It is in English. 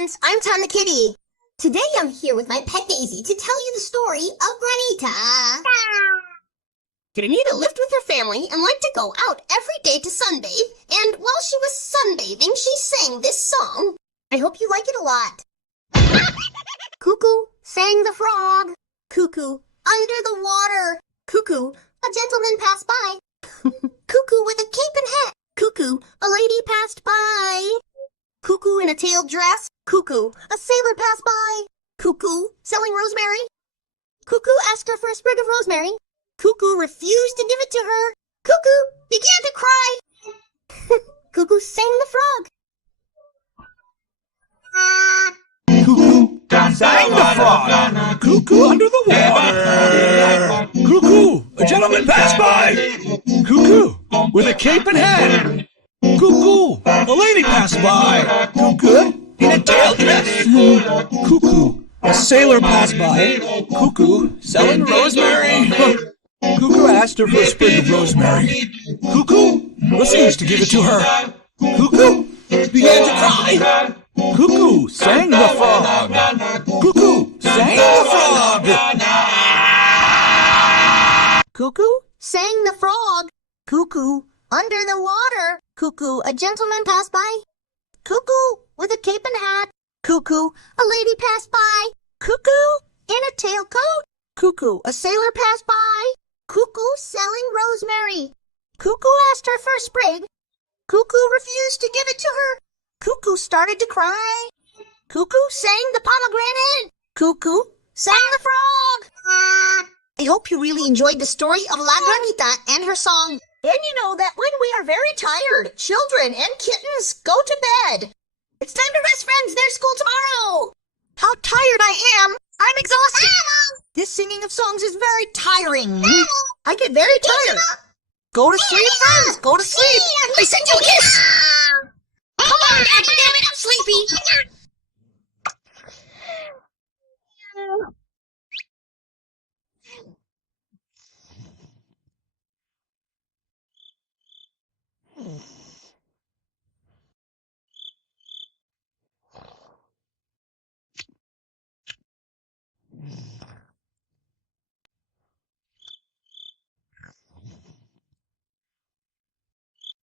friends, I'm Tom the Kitty. Today I'm here with my pet Daisy to tell you the story of Granita. Granita lived with her family and liked to go out every day to sunbathe, and while she was sunbathing, she sang this song. I hope you like it a lot. Cuckoo, sang the frog. Cuckoo, under the water. Cuckoo, a gentleman passed by. Cuckoo with a cape and hat. Cuckoo, a lady passed by. Cuckoo in a tailed dress. Cuckoo, a sailor passed by. Cuckoo, selling rosemary. Cuckoo asked her for a sprig of rosemary. Cuckoo refused to give it to her. Cuckoo began to cry. Cuckoo sang the frog. Cuckoo sang the frog. Cuckoo under the water. Cuckoo, a gentleman passed by. Cuckoo with a cape and hat. Cuckoo, a lady passed by. Cuckoo in a tailed dress. Cuckoo, a sailor passed by. Cuckoo selling rosemary. Cuckoo asked her for a sprig of rosemary. Cuckoo refused to give it to her. Cuckoo began to cry. Cuckoo sang the frog. Cuckoo sang the frog. Cuckoo sang the frog. Cuckoo under the water. Cuckoo, a gentleman passed by. Cuckoo with a cape and hat. Cuckoo, a lady passed by. Cuckoo in a tailcoat. Cuckoo, a sailor passed by. Cuckoo selling rosemary. Cuckoo asked her for a sprig. Cuckoo refused to give it to her. Cuckoo started to cry. Cuckoo sang the pomegranate. Cuckoo sang the frog. I hope you really enjoyed the story of La Granita and her song. And you know that when we are very tired, children and kittens go to bed. It's time to rest, friends. There's school tomorrow. How tired I am. I'm exhausted. This singing of songs is very tiring. I get very tired. Go to sleep, friends. Go to sleep. I send you a kiss. Come on, Daddy, damn it.